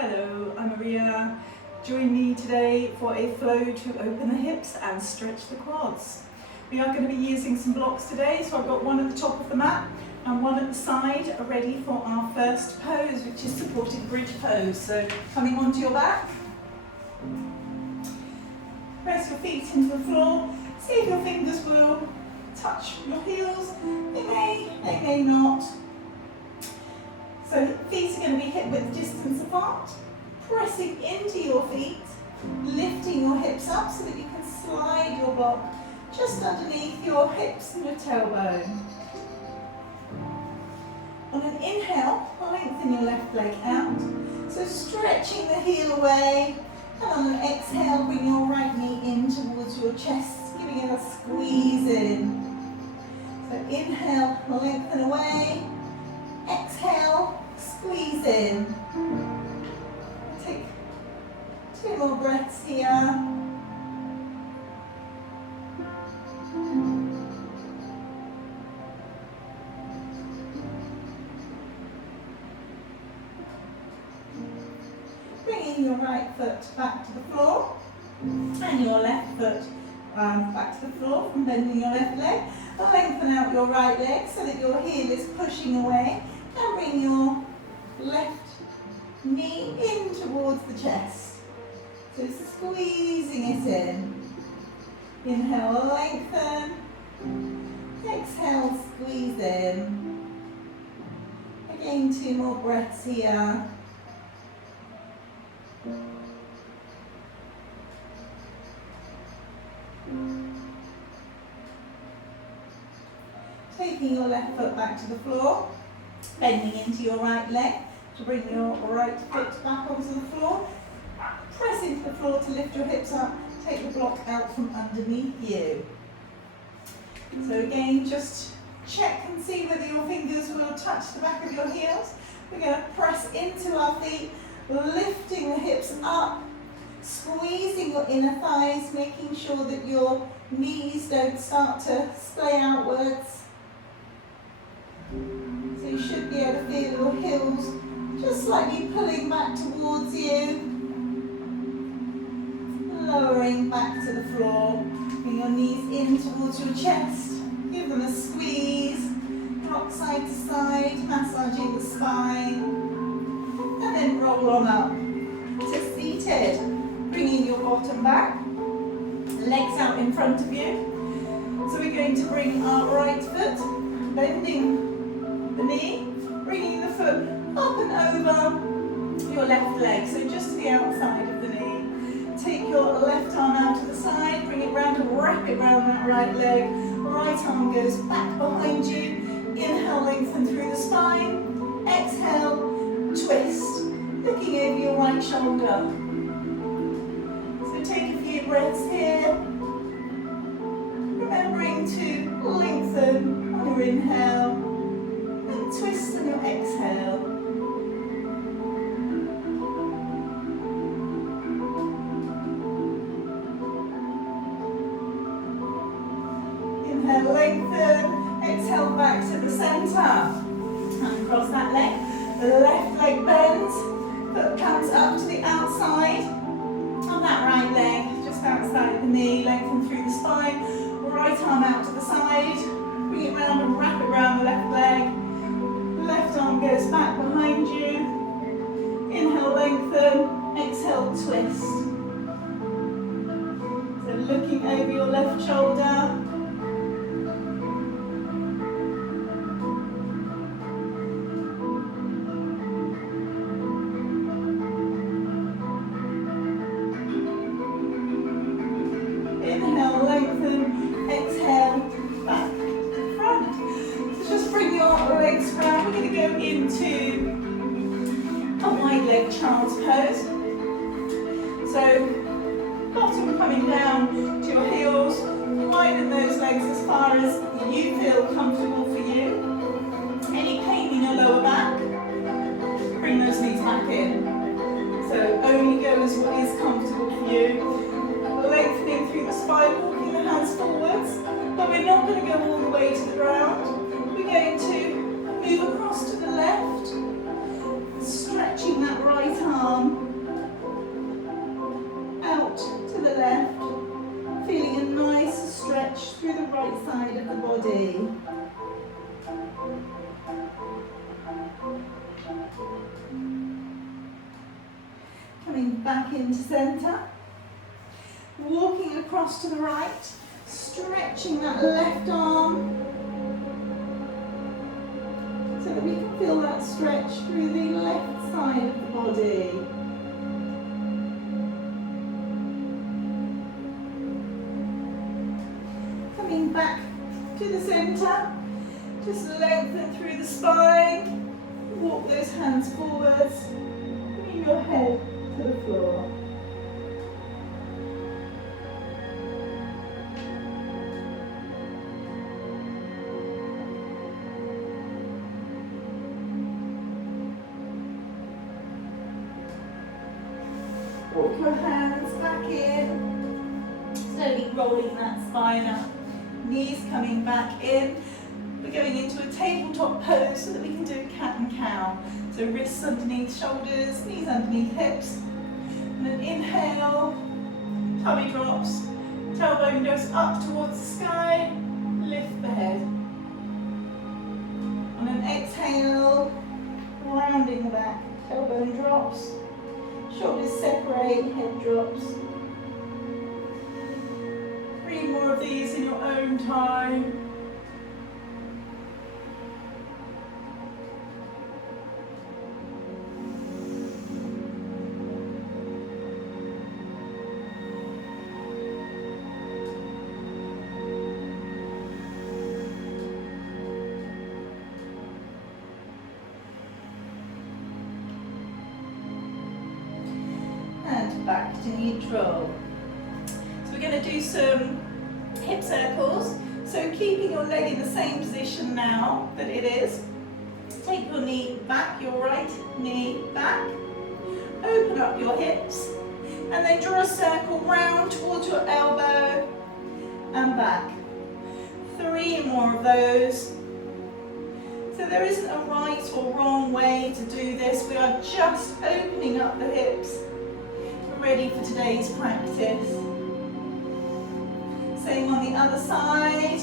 Hello, I'm Maria. Join me today for a flow to open the hips and stretch the quads. We are going to be using some blocks today, so I've got one at the top of the mat and one at the side ready for our first pose, which is supported bridge pose. So coming onto your back, press your feet into the floor, see if your fingers will touch your heels. They may not. So feet are going to be hip width distance apart, pressing into your feet, lifting your hips up so that you can slide your block just underneath your hips and your tailbone. On an inhale, lengthen your left leg out, so stretching the heel away, and on an exhale, bring your right knee in towards your chest, giving it a squeeze in. So inhale, lengthen away, exhale, squeeze in. Take 2 more breaths here. Bringing your right foot back to the floor and your left foot back to the floor from bending your left leg. Lengthen out your right leg so that your heel is pushing away, and bring your left knee in towards the chest. So squeezing it in. Inhale, lengthen. Exhale, squeeze in. Again, 2 more breaths here. Taking your left foot back to the floor, bending into your right leg to bring your right foot back onto the floor. Press into the floor to lift your hips up, take the block out from underneath you. So again, just check and see whether your fingers will touch the back of your heels. We're going to press into our feet, lifting the hips up, squeezing your inner thighs, making sure that your knees don't start to splay outwards. So you should be able to feel your heels just slightly pulling back towards you. Lowering back to the floor. Bring your knees in towards your chest. Give them a squeeze. Rock side to side, massaging the spine. And then roll on up to seated. Bringing your bottom back. Legs out in front of you. So we're going to bring our right foot, bending the knee, bringing the foot up and over your left leg, so just to the outside of the knee. Take your left arm out to the side, bring it round and wrap it round that right leg. Right arm goes back behind you. Inhale, lengthen through the spine. Exhale, twist, looking over your right shoulder. So take a few breaths here. Remembering to lengthen on your inhale. Twist on your exhale. Inhale, lengthen. Exhale back to the centre. And across that leg. The left leg bends. Foot comes up to the outside of that right leg, just outside the knee. Lengthen through the spine. Right arm out to the side. Bring it round and wrap it round the left leg. Left arm goes back behind you. Inhale, lengthen. Exhale, twist. So looking over your left shoulder. Inhale, lengthen. Exhale, back to front. So just bring your legs round. We're going to go into a wide leg child's pose. So bottom coming down to your heels. Widen those legs as far as you feel comfortable for you. Any pain in your lower back, bring those knees back in. So only go as what is comfortable for you. Lengthening through the spine, walking the hands forwards. But we're not going to go all the way to the ground. We're going to move across to the left, stretching that right arm back into centre. Walking across to the right, stretching that left arm so that we can feel that stretch through the left side of the body. Coming back to the centre, just lengthen through the spine, walk those hands forwards, bring your head to the floor. Walk your hands back in, slowly rolling that spine up, knees coming back in. We're going into a tabletop pose so that we can do cat and cow. So wrists underneath shoulders, knees underneath hips. And then inhale, tummy drops, tailbone goes up towards the sky, lift the head. And then exhale, rounding the back, tailbone drops. Shoulders separate, head drops. 3 more of these in your own time. Back to neutral. So we're going to do some hip circles. So keeping your leg in the same position now that it is. Take your knee back, your right knee back. Open up your hips. And then draw a circle round towards your elbow and back. 3 more of those. So there isn't a right or wrong way to do this. We are just opening up the hips. Ready for today's practice. Same on the other side,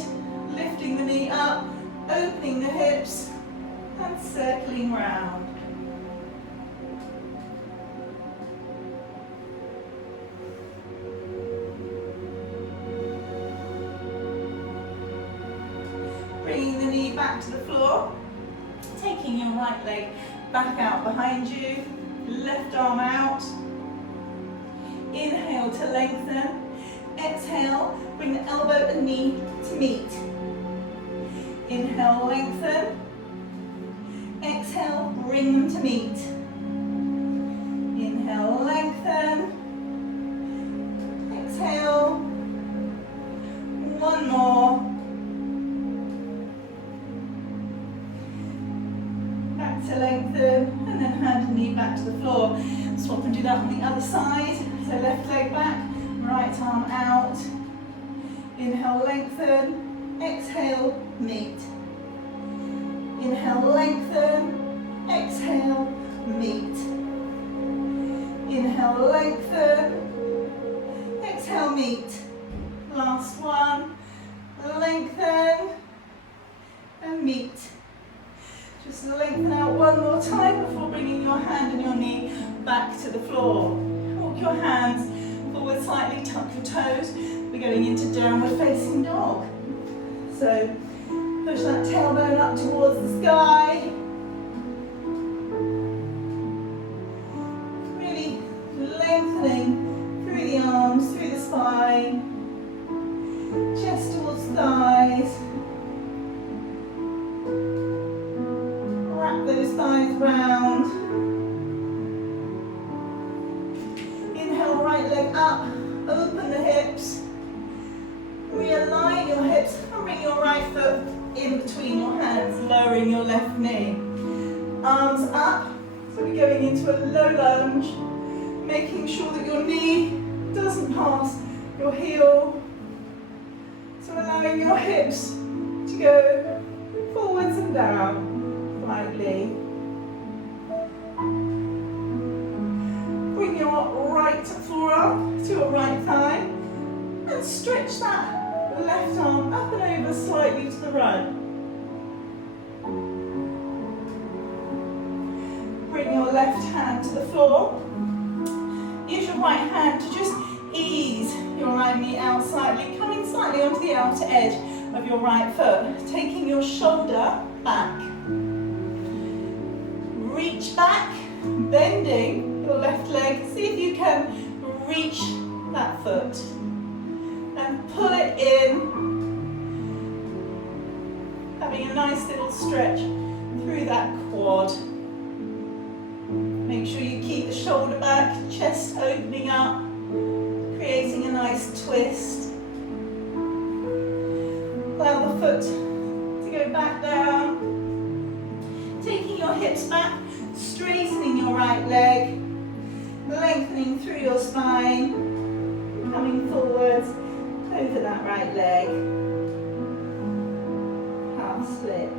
lifting the knee up, opening the hips and circling round. Bringing the knee back to the floor, taking your right leg back out behind you, left arm out. Inhale to lengthen. Exhale, bring the elbow and knee to meet. Inhale, lengthen. Exhale, bring them to meet. Inhale, lengthen. Exhale. 1 more. Back to lengthen, and then hand and knee back to the floor. Swap and do that on the other side. So left leg back, right arm out. Inhale, lengthen. Exhale, meet. Inhale, lengthen. Exhale, meet. Inhale, lengthen. Exhale, meet. Last one. Lengthen and meet. Just lengthen out 1 more time before bringing your hand and your knee back to the floor. Walk your hands forward slightly, tuck your toes. We're going into downward facing dog. So push that tailbone up towards the sky. Really lengthening through the arms, through the spine. Chest towards thighs. Wrap those thighs round. Inhale, right leg up, open the hips. Realign your hips and bring your right foot in between your hands, lowering your left knee. Arms up, so we're going into a low lunge, making sure that your knee doesn't pass your heel. So allowing your hips to go forwards and down slightly. Bring your right forearm to your right thigh and stretch that left arm up and over slightly to the right. Bring your left hand to the floor. Use your right hand to just ease your right knee out slightly, coming slightly onto the outer edge of your right foot, taking your shoulder back. Reach back, bending your left leg. See if you can reach that foot and pull it in, having a nice little stretch through that quad. Make sure you keep the shoulder back, chest opening up, creating a nice twist. Allow the foot to go back down, taking your hips back, straightening your right leg, lengthening through your spine, coming forwards over that right leg, half split.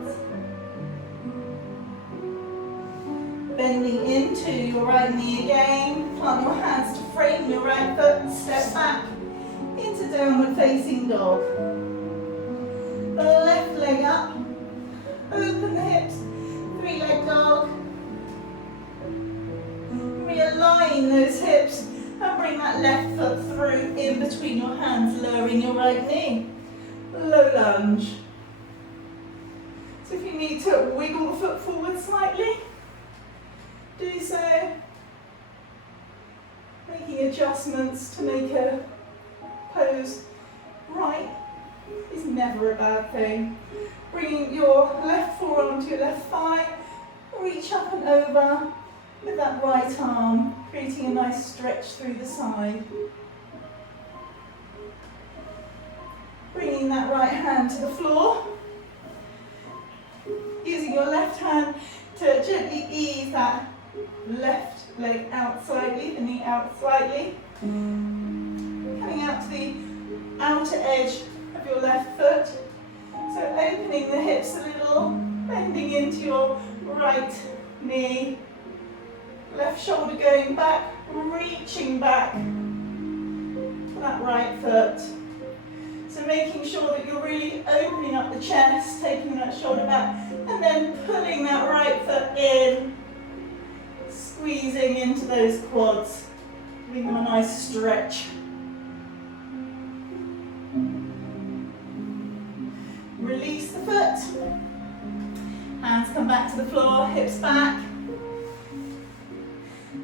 Bending into your right knee again, plant your hands to frame your right foot, step back into downward facing dog. The left leg up, open the hips, three-leg dog. Realign those hips and bring that left foot through in between your hands, lowering your right knee. Low lunge. So if you need to wiggle the foot forward slightly, do so. Making adjustments to make a pose right is never a bad thing. Bringing your left forearm to your left thigh, reach up and over with that right arm, creating a nice stretch through the side. Bringing that right hand to the floor, using your left hand to gently ease that left leg out slightly, the knee out slightly. Coming out to the outer edge of your left foot. So opening the hips a little, bending into your right knee. Left shoulder going back, reaching back for that right foot. So making sure that you're really opening up the chest, taking that shoulder back, and then pulling that right foot in, squeezing into those quads, giving them a nice stretch. Release the foot. Hands come back to the floor, hips back.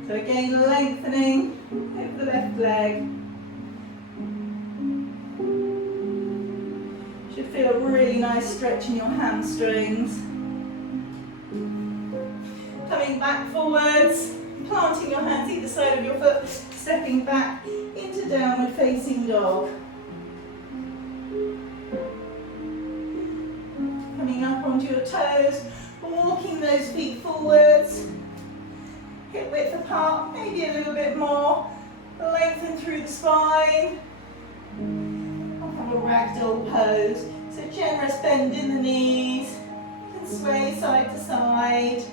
So again, lengthening over the left leg. Should feel a really nice stretch in your hamstrings. Coming back forwards, planting your hands either side of your foot, stepping back into downward facing dog. Coming up onto your toes, walking those feet forwards. Hip width apart, maybe a little bit more. Lengthen through the spine. I'll have a ragdoll pose. So generous bend in the knees. You can sway side to side.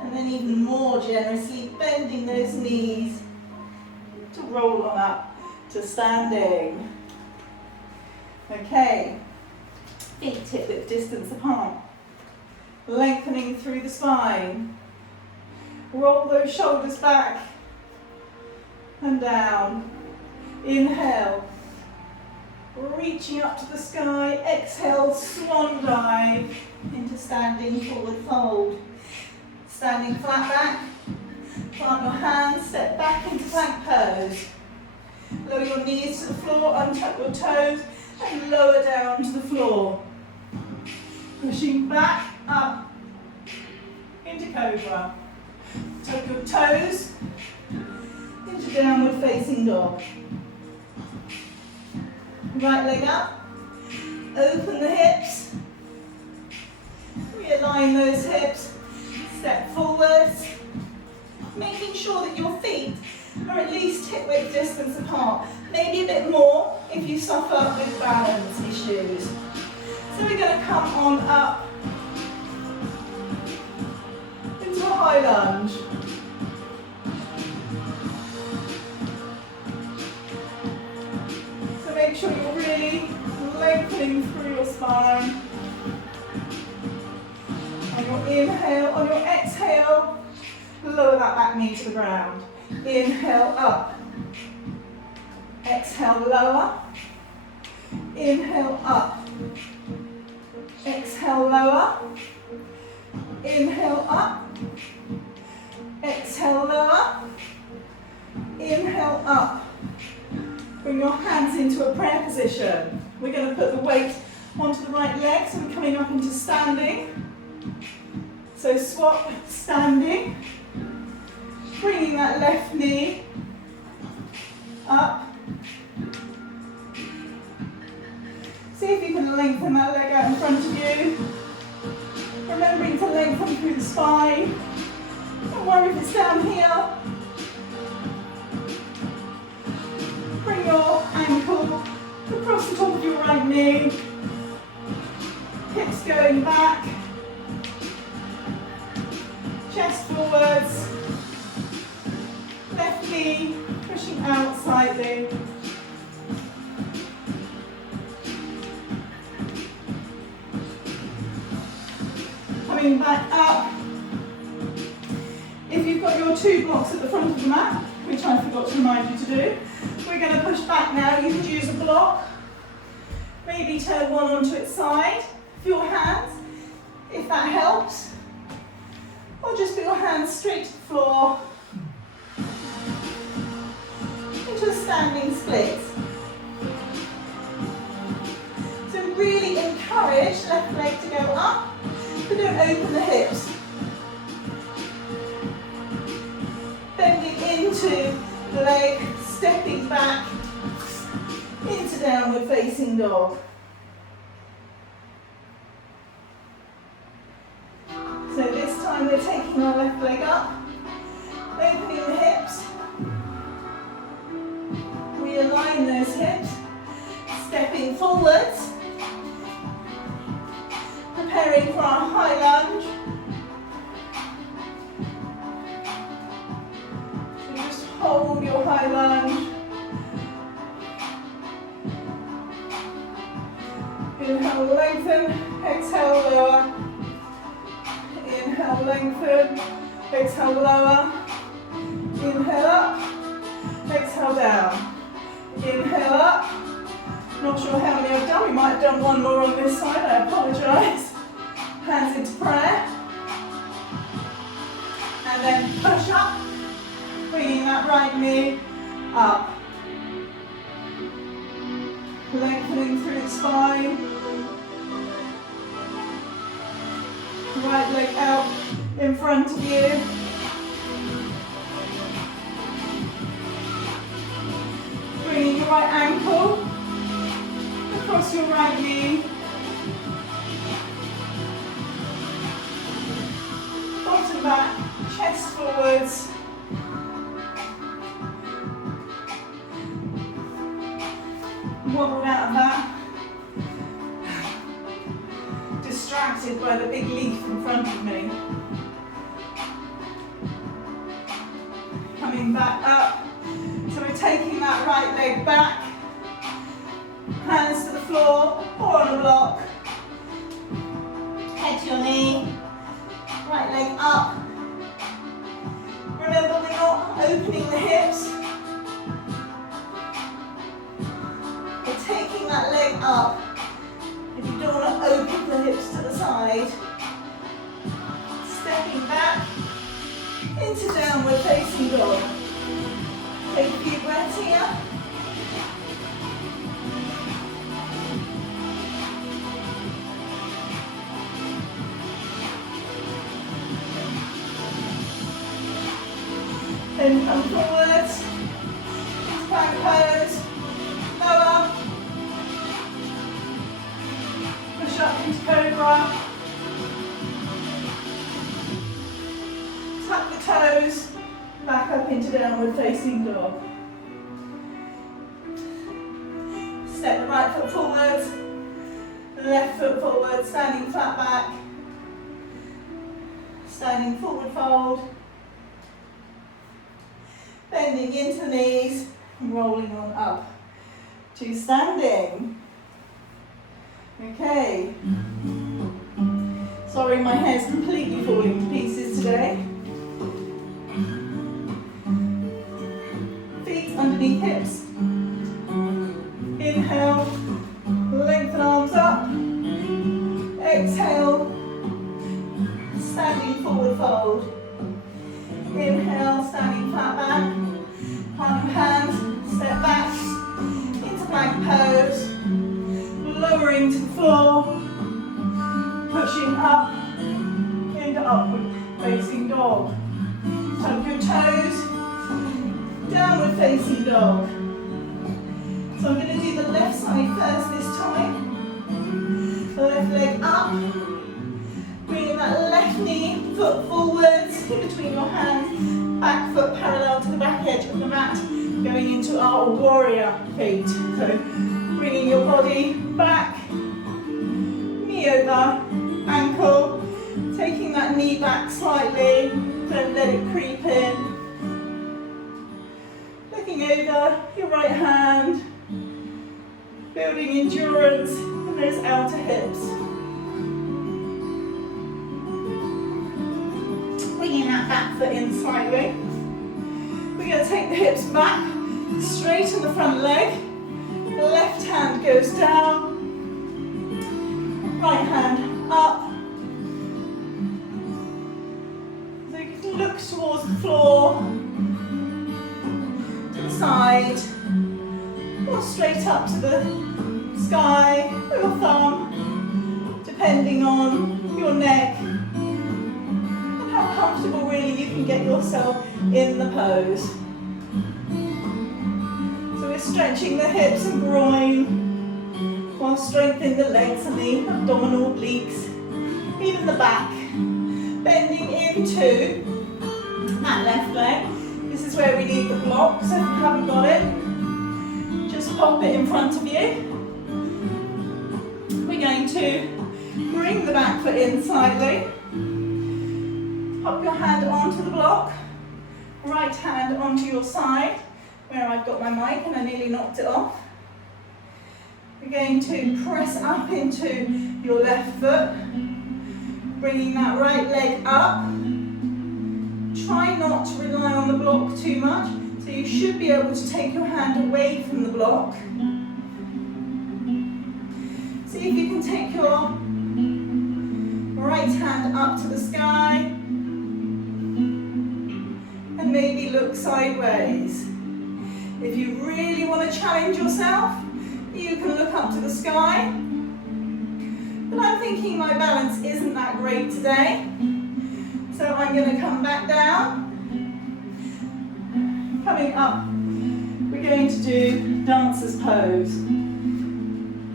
And then even more generously bending those knees to roll on up to standing. Okay, feet hip width distance apart, lengthening through the spine. Roll those shoulders back and down. Inhale, reaching up to the sky. Exhale, swan dive into standing forward fold. Standing flat back, plant your hands, step back into plank pose. Lower your knees to the floor, untuck your toes, and lower down to the floor. Pushing back up into cobra. Tuck your toes into downward facing dog. Right leg up. Open the hips. Realign those hips. Step forwards. Making sure that your feet are at least hip width distance apart. Maybe a bit more if you suffer with balance issues. So we're going to come on up into a high lunge. So make sure you're really lengthening through your spine. your inhale, on your exhale, lower that back knee to the ground. Inhale up. Exhale, lower. Inhale up. Exhale, lower. Inhale up. Exhale, lower. Inhale up. Bring your hands into a prayer position. We're going to put the weight onto the right leg, so we're coming up into standing. So swap standing. Bringing that left knee up. See if you can lengthen that leg out in front of you. Remembering to lengthen through the spine. Don't worry if it's down here. Bring your ankle across the top of your right knee. Hips going back. Chest forwards. Left knee pushing out slightly. Coming back up. If you've got your 2 blocks at the front of the mat, which I forgot to remind you to do, we're going to push back now. You could use a block. Maybe turn one onto its side for your hands, if that helps. Or just put your hands straight to the floor. Into a standing split. So really encourage left leg to go up, but don't open the hips. Bending into the leg, stepping back into downward facing dog. So this time we're taking our left leg up, opening the hips. Realign those hips, stepping forwards, preparing for our high lunge. So just hold your high lunge. Inhale, lengthen, exhale, lower. Inhale, lengthen, exhale, lower. Inhale up, exhale down. Inhale up. Not sure how many I've done. We might have done one more on this side. I apologise. Hands into prayer. And then push up. Bringing that right knee up. Lengthening through the spine. Right leg out in front of you. Bringing your right ankle across your right knee. Bottom back, chest forwards. Wobble out of that. Distracted by the big leaf in front of me. Coming back up. So we're taking that right leg back. Hands to the floor or on a block. Head to your knee. Right leg up. Remember, we're not opening the hips. We're taking that leg up. If you don't want to open the hips to the side, stepping back into downward facing dog. Take a few breaths here. Then come forwards, into plank pose, lower, push up into cobra, tuck the toes, back up into downward facing dog. Step the right foot forwards, the left foot forward, standing flat back, standing forward fold. Bending into the knees and rolling on up to standing. Okay. So Sorry, my hair's completely falling to pieces today. Feet underneath hips. Inhale, lengthen arms up. Exhale, standing forward fold. Inhale, standing flat back. Palm of hands, step back into plank pose. Lowering to the floor. Pushing up into upward facing dog. Tuck your toes. Downward facing dog. So I'm going to do the left side first this time. The left leg up. Bringing that left knee, foot forwards, in between your hands. Back foot parallel to the back edge of the mat. Going into our warrior feet. So bringing your body back. Knee over, ankle. Taking that knee back slightly. Don't let it creep in. Looking over your right hand. Building endurance in those outer hips. Bringing that back foot in slightly. We're going to take the hips back, straighten the front leg. The left hand goes down. Right hand up. So you can look towards the floor, to the side, or straight up to the sky with your thumb, depending on your neck and how comfortable really you can get yourself in the pose. So we're stretching the hips and groin while strengthening the legs and the abdominal obliques, even the back. Bending into that left leg. This is where we need the block, so if you haven't got it, just pop it in front of you. We're going to bring the back foot in slightly. Pop your hand onto the block. Right hand onto your side, where I've got my mic and I nearly knocked it off. We're going to press up into your left foot, bringing that right leg up. Try not to rely on the block too much, so you should be able to take your hand away from the block. See if you can take your right hand up to the sky and maybe look sideways. If you really want to challenge yourself, you can look up to the sky. But I'm thinking my balance isn't that great today. So I'm going to come back down. Coming up, we're going to do dancer's pose.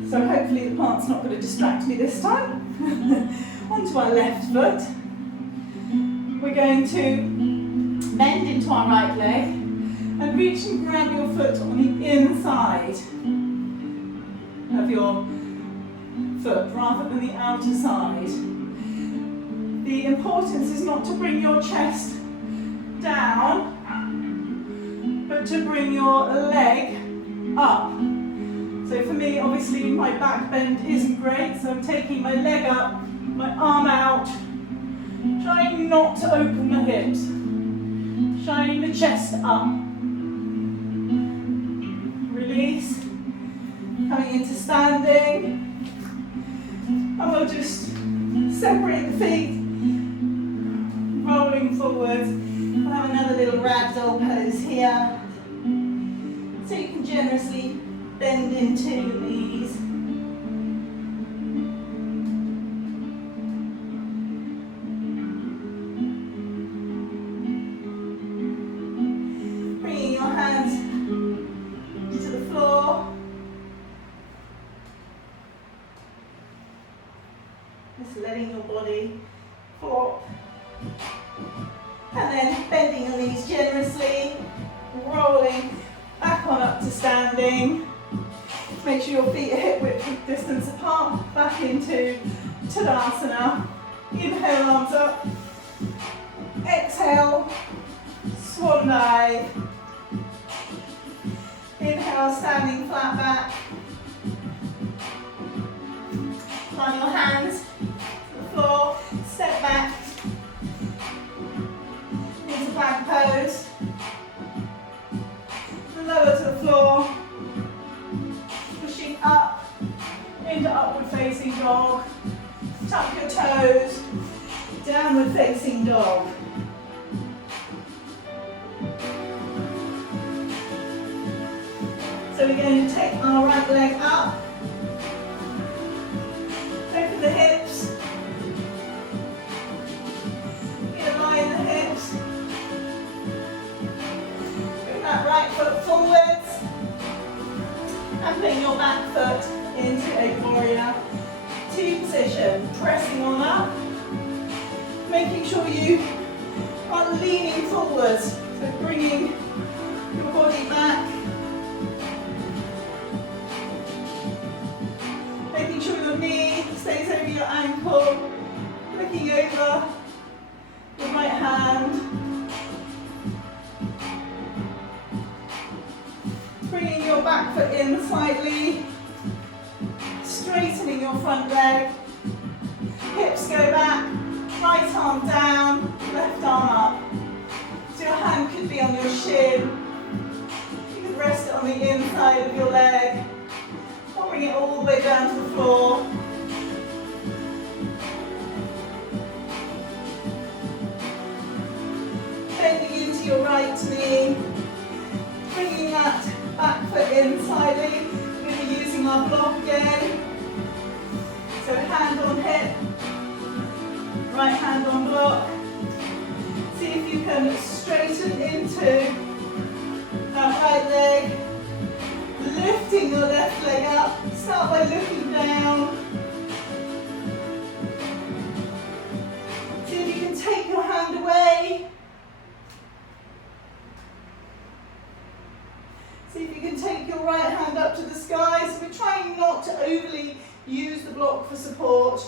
So hopefully the plant's not going to distract me this time. Onto our left foot. We're going to bend into our right leg and reach and grab your foot on the inside of your foot rather than the outer side. The importance is not to bring your chest down, but to bring your leg up. So for me, obviously my back bend isn't great, so I'm taking my leg up, my arm out, trying not to open the hips, shining the chest up. Release, coming into standing, and we'll just separate the feet, rolling forward. We'll have another little ragdoll pose here, so you can generously bend into your knees. Bringing your hands to the floor. Just letting your body flop. And then bending your knees generously, rolling back on up to standing. Make sure your feet are hip width distance apart, back into Tadasana. Inhale, arms up. Exhale, swan dive. Inhale, standing flat back. Plant your hands to the floor. up into upward facing dog. Tuck your toes, downward facing dog. So we're going to take our right leg up, open the hips, align the hips, bring that right foot forwards, and bring your back foot into a warrior two position, pressing on up, making sure you are leaning forwards, so bringing your body back, making sure your knee stays over your ankle, looking over your right hand, bringing your back foot in slightly, straightening your front leg, hips go back, right arm down, left arm up. So your hand could be on your shin, you can rest it on the inside of your leg, or bring it all the way down to the floor. Bending into your right knee, bringing that back foot in slightly. We're going to be using our block again. So hand on hip, right hand on block. See if you can straighten into that right leg, lifting your left leg up. Start by looking down. See if you can take your hand away. See if you can take your right hand up to the sky. So we're trying not to overly use the block for support.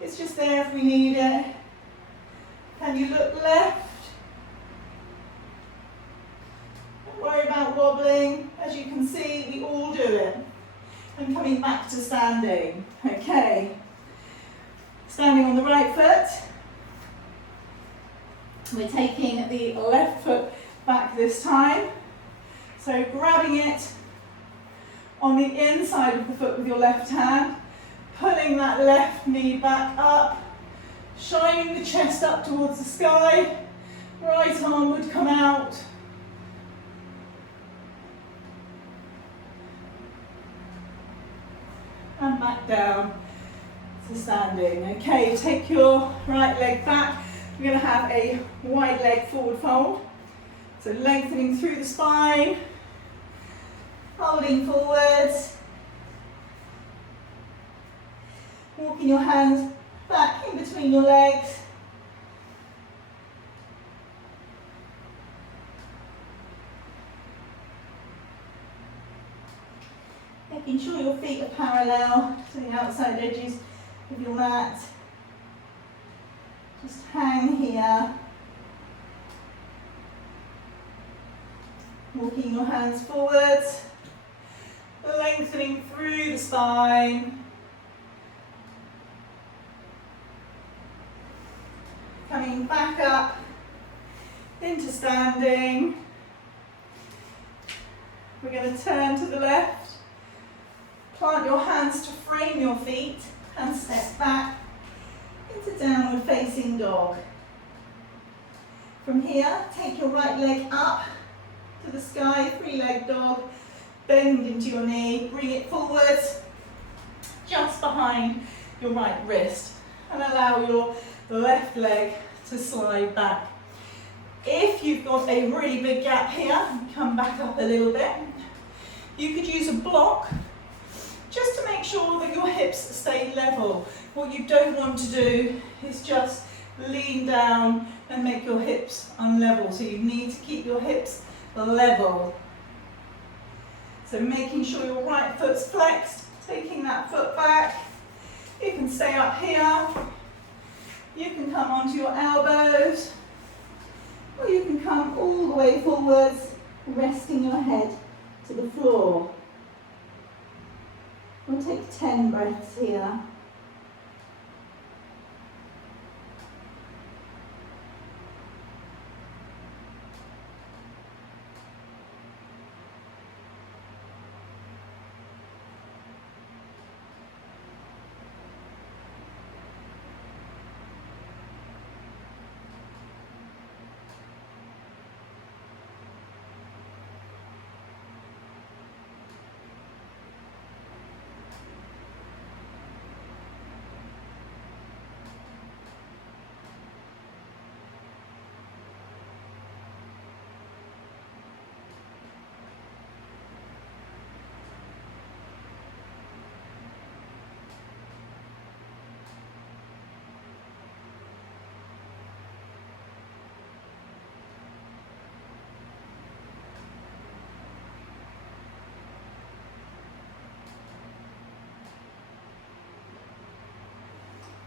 It's just there if we need it. Can you look left? Don't worry about wobbling. As you can see, we all do it. And coming back to standing. Okay. Standing on the right foot. We're taking the left foot back this time. So grabbing it on the inside of the foot with your left hand, pulling that left knee back up, shining the chest up towards the sky, right arm would come out. And back down to standing. Okay, take your right leg back. We're going to have a wide leg forward fold. So lengthening through the spine, holding forwards, walking your hands back in between your legs. Making sure your feet are parallel to the outside edges of your mat. Just hang here. Walking your hands forwards, lengthening through the spine. Coming back up into standing. We're going to turn to the left. Plant your hands to frame your feet and step back into downward facing dog. From here, take your right leg up to the sky, three-leg dog, bend into your knee, bring it forwards, just behind your right wrist, and allow your left leg to slide back. If you've got a really big gap here, come back up a little bit. You could use a block just to make sure that your hips stay level. What you don't want to do is just lean down and make your hips unlevel. So you need to keep your hips level. So making sure your right foot's flexed, taking that foot back. You can stay up here. You can come onto your elbows, or you can come all the way forwards, resting your head to the floor. We'll take 10 breaths here.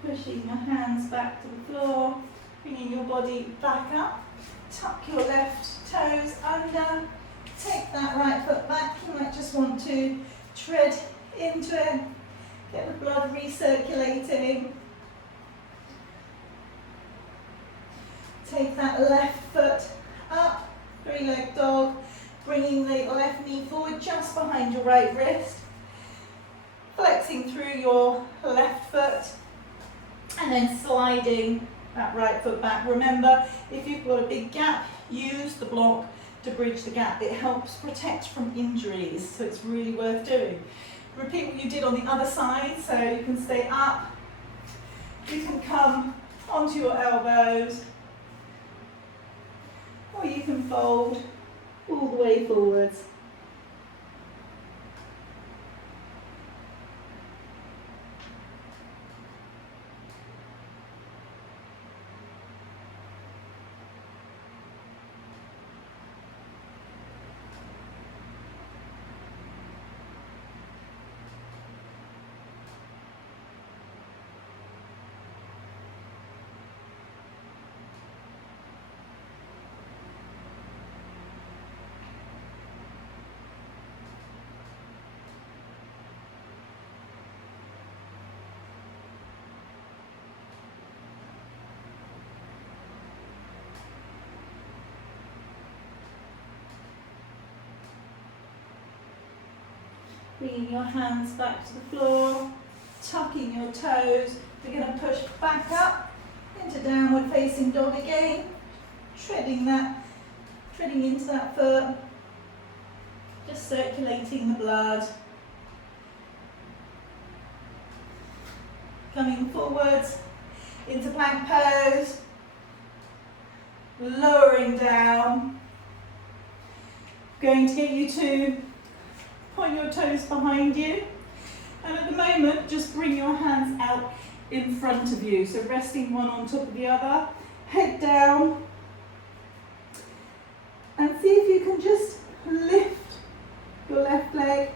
Pushing your hands back to the floor, bringing your body back up. Tuck your left toes under. Take that right foot back. You might just want to tread into it. Get the blood recirculating. Take that left foot up, three-leg dog, bringing the left knee forward just behind your right wrist. Flexing through your left foot and then sliding that right foot back. Remember, if you've got a big gap, use the block to bridge the gap. It helps protect from injuries, so it's really worth doing. Repeat what you did on the other side, so you can stay up. You can come onto your elbows, or you can fold all the way forwards. Bringing your hands back to the floor, tucking your toes. We're going to push back up into downward facing dog again, treading into that foot, just circulating the blood. Coming forwards into plank pose, lowering down. Going to get you to point your toes behind you, and at the moment just bring your hands out in front of you, so resting one on top of the other, head down, and see if you can just lift your left leg,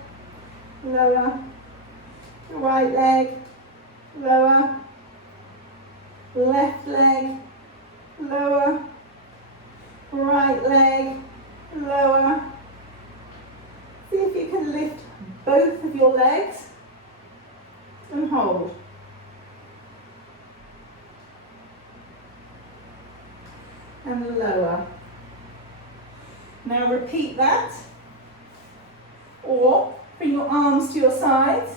lower, your right leg, lower, left leg, lower, right leg, lower. See if you can lift both of your legs and hold. And lower. Now repeat that. Or bring your arms to your sides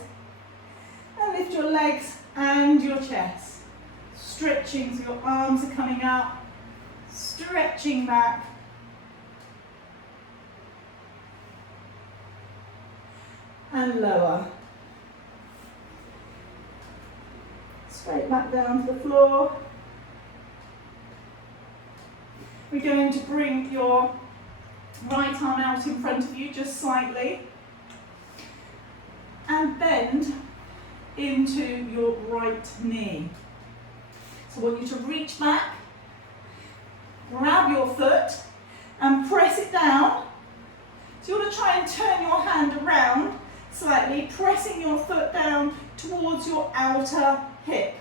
and lift your legs and your chest. Stretching, so your arms are coming up, stretching back. And lower. Straight back down to the floor. We're going to bring your right arm out in front of you just slightly and bend into your right knee. So I want you to reach back, grab your foot and press it down. So you want to try and turn your hand around slightly, pressing your foot down towards your outer hip.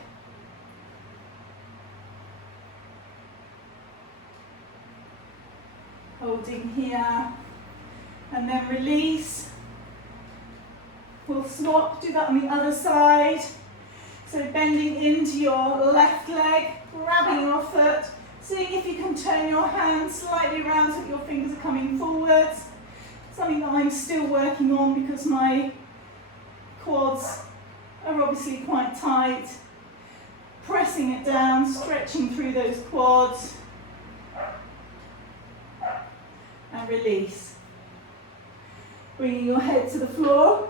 Holding here, and then release. We'll swap, do that on the other side. So bending into your left leg, grabbing your foot, seeing if you can turn your hand slightly around so that your fingers are coming forwards. Something that I'm still working on because my quads are obviously quite tight. Pressing it down, stretching through those quads. And release. Bringing your head to the floor.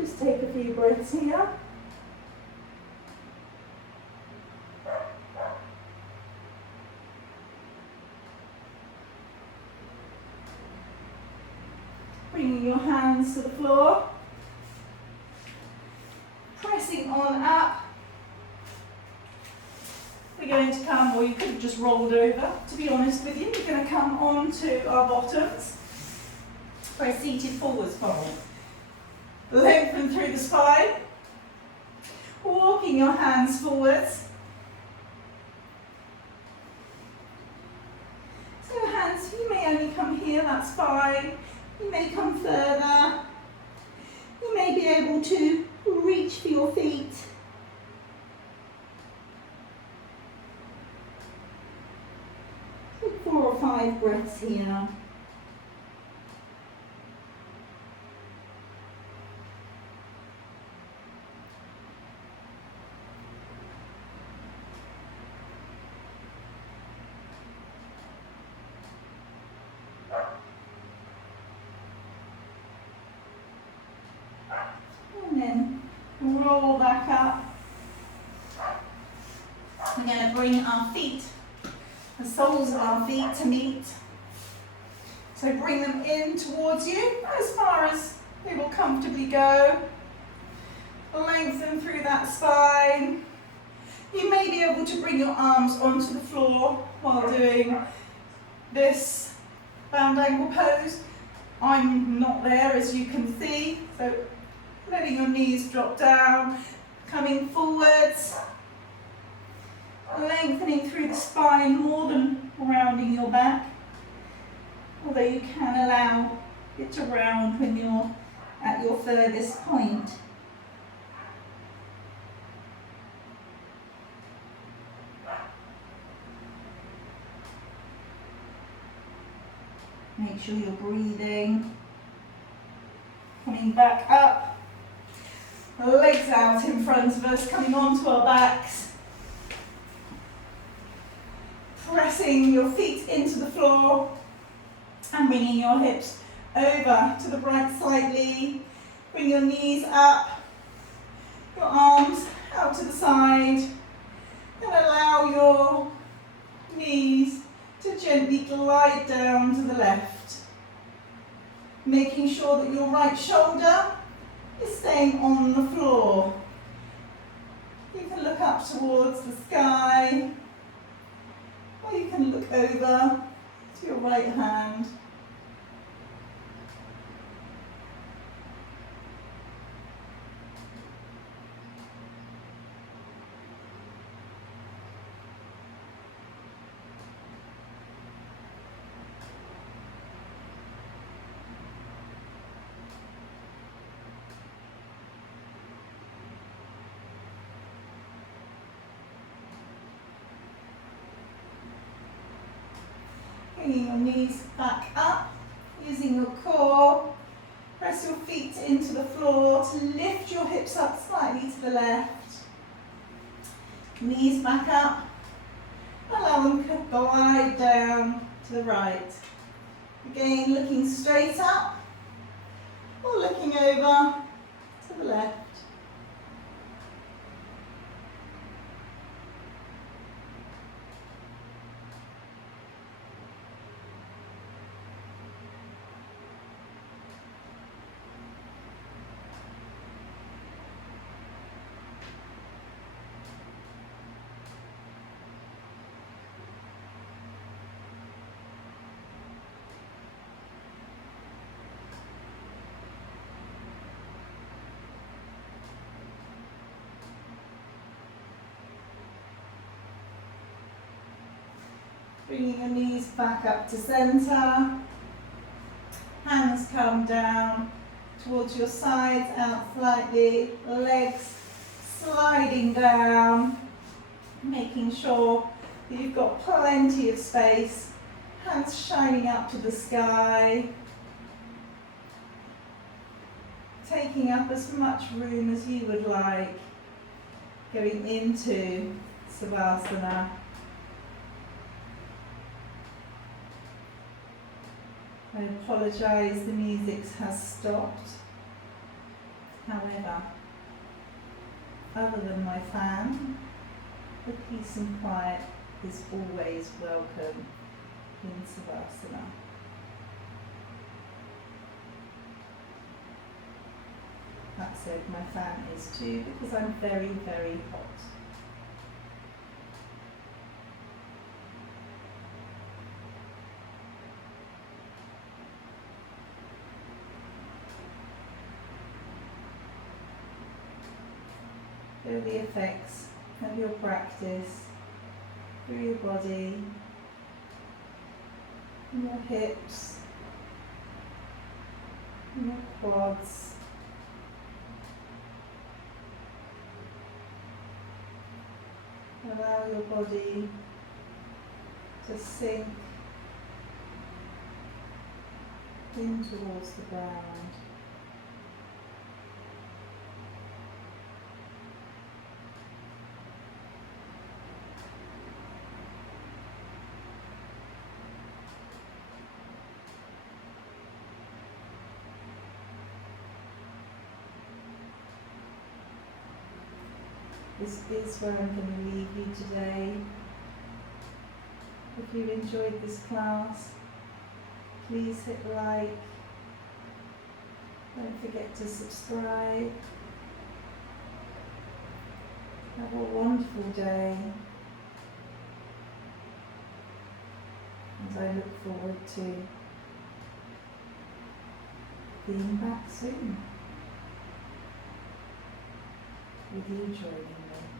Just take a few breaths here. Bringing your hands to the floor. Pressing on up. We're going to come, or you could have just rolled over, to be honest with you. We're going to come onto our bottoms for a seated forwards fold. Lengthen through the spine. Walking your hands forwards. So your hands, you may only come here, that's fine. You may come further. You may be able to reach for your feet. Take 4 or 5 breaths here. And then roll back up. We're going to bring our feet, the soles of our feet to meet. So bring them in towards you as far as they will comfortably go. Lengthen through that spine. You may be able to bring your arms onto the floor while doing this bound ankle pose. I'm not there, as you can see, so letting your knees drop down, coming forwards, lengthening through the spine more than rounding your back, although you can allow it to round when you're at your furthest point. Make sure you're breathing. Coming back up. Legs out in front of us, coming onto our backs. Pressing your feet into the floor and bringing your hips over to the right slightly. Bring your knees up, your arms out to the side, and allow your knees to gently glide down to the left. Making sure that your right shoulder is staying on the floor. You can look up towards the sky, or you can look over to your right hand. Bringing your knees back up, using your core. Press your feet into the floor to lift your hips up slightly to the left. Knees back up. Allow them to glide down to the right. Again, looking straight up or looking over to the left. Bringing your knees back up to centre. Hands come down towards your sides, out slightly. Legs sliding down. Making sure that you've got plenty of space. Hands shining up to the sky. Taking up as much room as you would like. Going into Savasana. I apologise, the music has stopped. However, other than my fan, the peace and quiet is always welcome in Savasana. That said, my fan is too, because I'm very, very hot. Feel the effects of your practice through your body, your hips, your quads. Allow your body to sink in towards the ground. This is where I'm going to leave you today. If you enjoyed this class, please hit like. Don't forget to subscribe. Have a wonderful day. And I look forward to being back soon with you joining me.